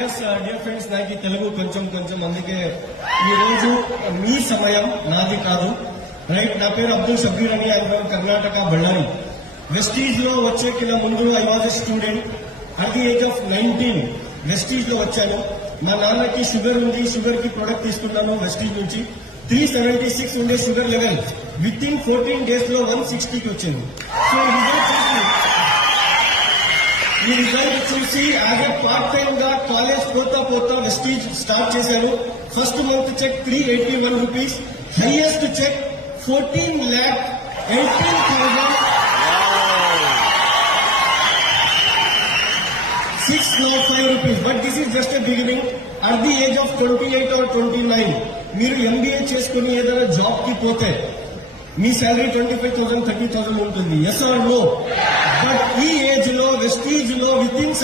Yes dear friends, నాకు తెలుగు కొంచెం కొంచెం, అందుకే ఈ రోజు మీ సమయం నాది కాదు. రైట్, నా పేరు అబ్దుల్ షబ్బీర్ అని, I from Karnataka, Ballari. Vestige లో వచ్చేకిన ముందు I was a student. At the age of 19 Vestige లో వచ్చాను. మా నాన్నకి షుగర్ ఉంది, షుగర్ కి ప్రొడక్ట్ తీసుకున్నాను వెస్టీజ్ నుంచి. 376 ఉండే sugar level within 14 days లో 160కి వచ్చింది. సో ఈ రిజల్ట్ చూసి యాజ్ ఎ పార్ట్ టైమ్ గా కాలేజ్ పోతా వెస్టీజ్ స్టార్ట్ చేశాను. First month check 381 rupees, highest check 14,18,605 rupees. But this is just a beginning. At the age of 28 or 29, మీరు MBA చేసుకుని ఏదైనా జాబ్ కి పోతే మీ శాలరీ 25,000, 30,000 ఉంటుంది. Yes or no? బట్ ఈ ఏజ్ లో వెస్టీజ్ లో విత్ ఇన్